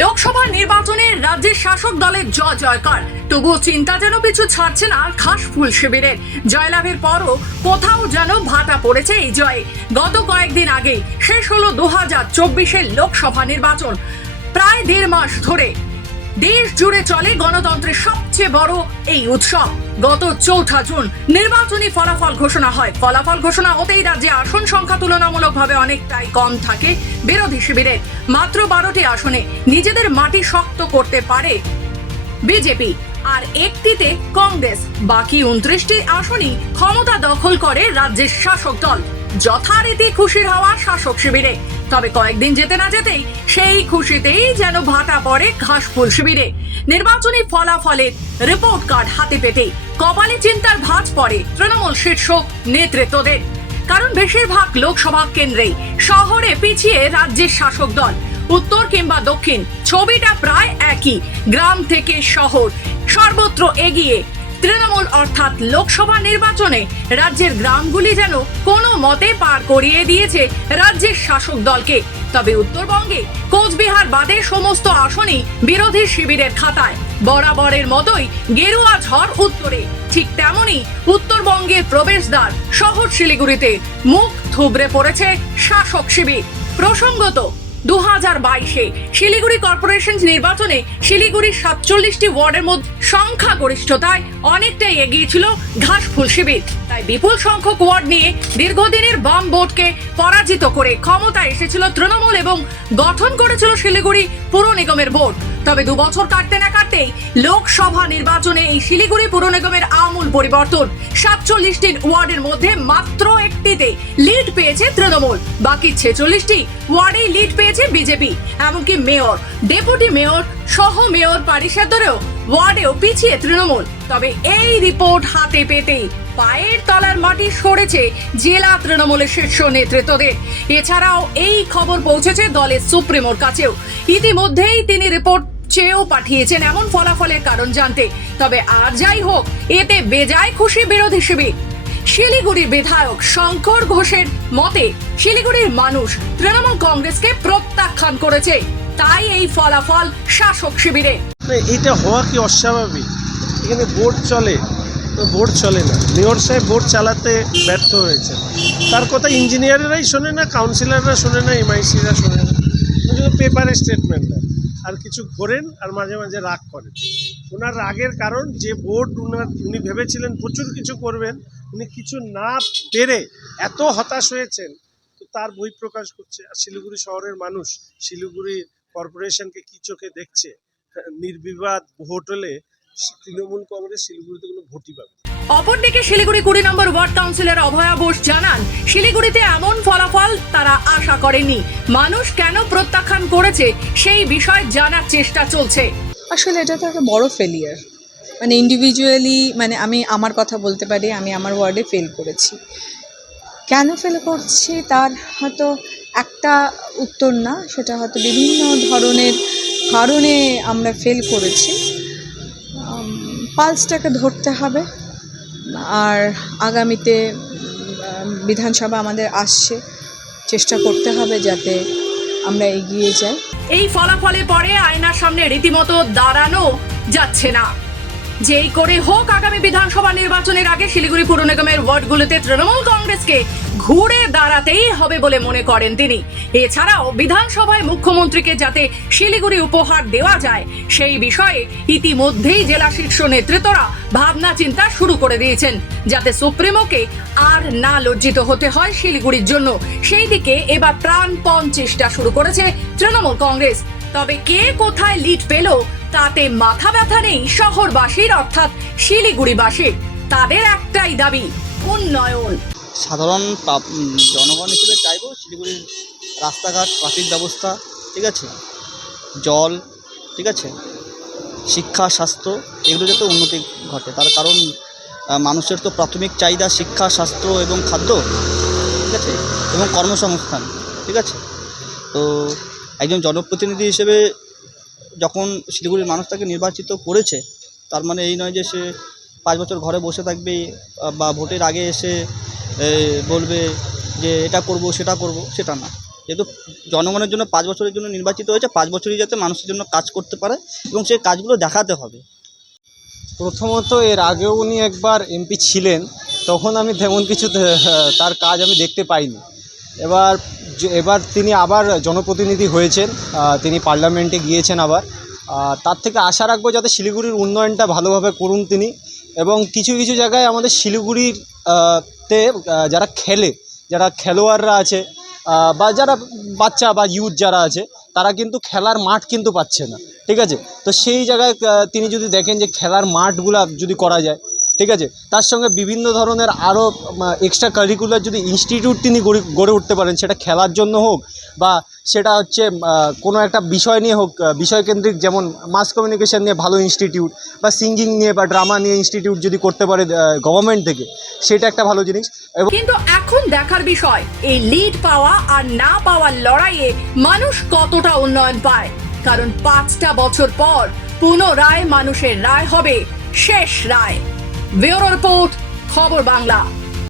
লোকসভা নির্বাচনে রাজ্যের শাসক দলের জয় জয়কার। তবুও চিন্তা যেন পিছু ছাড়ছে না খাস ফুল শিবিরের। জয়লাভের পরও কোথাও যেন ভাটা পড়েছে এই জয়ে। গত কয়েকদিন আগে শেষ হলো দু হাজার চব্বিশের লোকসভা নির্বাচন। প্রায় দেড় মাস ধরে দেশ জুড়ে চলে গণতন্ত্রের সবচেয়ে বড় এই উৎসব। গত চৌঠা জুন নির্বাচনী ফলাফল ঘোষণা হয়। ফলাফল ঘোষণা হতেই রাজ্যে আসন সংখ্যা তুলনামূলকভাবে অনেকটাই কম থাকে বিরোধী শিবিরের। মাত্র বারোটি আসনে নিজেদের মাটি শক্ত করতে পারে বিজেপি। আর একটিতে কংগ্রেস। বাকি উনত্রিশটি আসনই ক্ষমতা দখল করে রাজ্যের শাসক দল। যথারীতি খুশির হওয়া শাসক শিবিরে। তবে কয়েকদিন যেতে না যেতেই সেই খুশিতেই যেন ভাটা পড়ে ঘাসফুল শিবিরে। নির্বাচনী ফলাফলের রিপোর্ট কার্ড হাতে পেতেই কপালে চিন্তার ভাঁজ পড়ে তৃণমূল শীর্ষ নেতৃত্বদের। কারণ বেশিরভাগ লোকসভা কেন্দ্রেই শহরে পিছিয়ে রাজ্যের শাসক দল। উত্তর কিংবা দক্ষিণ, ছবিটা প্রায় একই। গ্রাম থেকে শহর সর্বত্র এগিয়ে তৃণমূল অর্থাৎ লোকসভা নির্বাচনে রাজ্যের গ্রামগুলি যেন কোনো মতে পার করিয়ে দিয়েছে রাজ্যের শাসক দলকে। তবে উত্তরবঙ্গে কোচবিহার বাদে সমস্ত আসনই বিরোধী শিবিরের খাতায়। বরাবরের মতোই গেরুয়া ঝড় উত্তরে। ঠিক তেমনি উত্তরবঙ্গের প্রবেশদ্বার শহর শিলিগুড়িতে মুখ থুবড়ে পড়েছে শাসক শিবির। প্রসঙ্গত দু হাজার বাইশে শিলিগুড়ি কর্পোরেশন নির্বাচনে শিলিগুড়ির সাতচল্লিশটি ওয়ার্ডের মধ্যে সংখ্যাগরিষ্ঠতায় অনেকটাই এগিয়েছিল ঘাসফুল শিবির। তাই বিপুল সংখ্যক ওয়ার্ড নিয়ে দীর্ঘদিনের বাম বোর্ডকে পরাজিত করে ক্ষমতায় এসেছিল তৃণমূল এবং গঠন করেছিল শিলিগুড়ি পুর নিগমের বোর্ড। তবে দু বছর কাটতে না কাটতেই লোকসভা নির্বাচনে এই শিলিগুড়ি পুর নিগমের আমূল পরিবর্তন। সাতচল্লিশটি ওয়ার্ডের মধ্যে মাত্র একটিতে লিড পেয়েছে তৃণমূল। বাকি ছেচল্লিশটি ওয়ার্ডেই লিড পেয়েছে বিজেপি। এমনকি মেয়র, ডেপুটি মেয়র সহ মেয়র পরিষদেরও ওয়ার্ডেও পিছিয়ে তৃণমূল। তবে এই রিপোর্ট হাতে পেতেই পায়ের তলার মাটি সরেছে জেলা তৃণমূলের শীর্ষ নেতৃত্বদের। এছাড়াও এই খবর পৌঁছেছে দলের সুপ্রিমোর কাছেও। ইতিমধ্যেই তিনি রিপোর্ট চেয়েও পাঠিয়েছেন এমন ফলাফলের কারণ জানতে। তবে আর যাই হোক, এতে বেজায় খুশি বিরোধী শিবির। শিলিগুড়ির বিধায়ক শঙ্কর ঘোষের মতে, শিলিগুড়ির মানুষ তৃণমূল কংগ্রেসকে প্রত্যাখ্যান করেছে। তাই এই ফলাফল শাসক শিবিরে। না এটা হওয়া কি অস্বাভাবিক? এখানে বোর্ড চলে, তো বোর্ড চলে না। মেয়র সাহেব বোর্ড চালাতে ব্যর্থ হয়েছে তার কথা ইঞ্জিনিয়ারেরাই শোনে না, কাউন্সিলররা শোনে না, এমআইসিরা শোনে না। পেপারে স্টেটমেন্ট দেয়। আর কিছু ঘোরেন আর মাঝে মাঝে রাগ করেন। ওনার রাগের কারণ যে বোর্ড উনার উনি ভেবেছিলেন প্রচুর কিছু করবেন, উনি কিছু না পেরে এত হতাশ হয়েছেন, তো তার বই প্রকাশ করছে। আর শিলিগুড়ি শহরের মানুষ শিলিগুড়ি কর্পোরেশনকে কি চোখে দেখছে? নির্বিবাদ ভোট হলে তৃণমূল কংগ্রেস শিলিগুড়িতে কোনো ভোটই পাবে। অপরদিকে শিলিগুড়ি কুড়ি নম্বর ওয়ার্ড কাউন্সিলর অভয়া বোস জানান, শিলিগুড়িতে এমন ফলাফল তারা আশা করেনি মানুষ কেন প্রত্যাখ্যান করেছে সেই বিষয় জানার চেষ্টা চলছে। আসলে এটা তো একটা বড় ফেলিয়ার মানে ইন্ডিভিজুয়ালি মানে আমি আমার কথা বলতে পারি, আমি আমার ওয়ার্ডে ফেল করেছি। কেন ফেল করছি? তার হয়তো একটা উত্তর না, সেটা হয়তো বিভিন্ন ধরনের কারণে আমরা ফেল করেছি। পালসটাকে ধরতে হবে। আর আগামীতে বিধানসভা আমাদের আসছে। চেষ্টা করতে হবে যাতে আমরা এগিয়ে যাই। এই ফলাফলে পরে আয়নার সামনে রীতিমতো দাঁড়ানো যাচ্ছে না। যেই করে হোক আগামী বিধানসভা নির্বাচনের আগে শিলিগুড়ি পুর নিগমের ওয়ার্ডগুলোতে তৃণমূল কংগ্রেসকে ঘুরে দাঁড়াতেই হবে বলে মনে করেন তিনি। এছাড়াও বিধানসভায় মুখ্যমন্ত্রীকে যাতে শিলিগুড়ি উপহার দেওয়া যায়, সেই বিষয়ে ইতিমধ্যেই জেলা শীর্ষ নেতৃত্বরা ভাবনা চিন্তা শুরু করে দিয়েছেন, যাতে সুপ্রিমোকে আর না লজ্জিত হতে হয় শিলিগুড়ির জন্য। সেই দিকে এবার প্রাণপণ চেষ্টা শুরু করেছে তৃণমূল কংগ্রেস। তবে কে কোথায় লিড পেল তাতে মাথা ব্যথা নেই শহরবাসীর, অর্থাৎ শিলিগুড়িবাসীর। তাদের একটাই দাবি, উন্নয়ন। সাধারণ জনগণ হিসেবে চাইব শিলিগুড়ির রাস্তাঘাট, ট্রাফিক ব্যবস্থা, ঠিক আছে? জল, ঠিক আছে? শিক্ষা, স্বাস্থ্য, এগুলো যাতে উন্নতি ঘটে। তার কারণ মানুষের তো প্রাথমিক চাহিদা শিক্ষা, স্বাস্থ্য এবং খাদ্য, ঠিক আছে? এবং কর্মসংস্থান, ঠিক আছে? তো একজন জনপ্রতিনিধি হিসেবে যখন শিলিগুড়ির মানুষ তাকে নির্বাচিত করেছে, তার মানে এই নয় যে সে পাঁচ বছর ঘরে বসে থাকবে বা ভোটের আগে এসে বলবে যে এটা করব, সেটা করব, সেটা না। যেহেতু জনগণের জন্য পাঁচ বছরের জন্য নির্বাচিত হয়েছে, পাঁচ বছরই যাতে মানুষের জন্য কাজ করতে পারে এবং সেই কাজগুলো দেখাতে হবে। প্রথমত এর আগেও উনি একবার এমপি ছিলেন, তখন আমি তেমন কিছু তার কাজ আমি দেখতে পাইনি। এবার এবার তিনি আবার জনপ্রতিনিধি হয়েছেন তিনি পার্লামেন্টে গিয়েছেন আবার। তার থেকে আশা রাখব যাতে শিলিগুড়ির উন্নয়নটা ভালোভাবে করুন তিনি এবং কিছু কিছু জায়গায় আমাদের শিলিগুড়ির তে যারা খেলে, যারা খেলোয়াড়রা আছে বা যারা বাচ্চা বা ইউথ যারা আছে, তারা কিন্তু খেলার মাঠ কিন্তু পাচ্ছে না, ঠিক আছে? তো সেই জায়গায় তিনি যদি দেখেন যে খেলার মাঠগুলা যদি করা যায় ঠিক আছে? তার সঙ্গে বিভিন্ন ধরনের আরও এক্সট্রা কারিকুলার যদি ইনস্টিটিউট তিনি গড়ে গড়ে উঠতে পারেন, সেটা খেলার জন্য হোক বা সেটা হচ্ছে কোনো একটা বিষয় নিয়ে হোক বিষয়কেন্দ্রিক যেমন মাস কমিউনিকেশন নিয়ে ভালো ইনস্টিটিউট বা সিঙ্গিং নিয়ে বা ড্রামা নিয়ে ইনস্টিটিউট যদি করতে পারে গভর্নমেন্ট থেকে, সেটা একটা ভালো জিনিস। কিন্তু এখন দেখার বিষয়, এই লিড পাওয়া আর না পাওয়ার লড়াইয়ে মানুষ কতটা উন্নয়ন পায়? কারণ পাঁচটা বছর পর পুনরায় মানুষের রায় হবে শেষ রায়। ব্যুরো রিপোর্ট খবর বাংলা।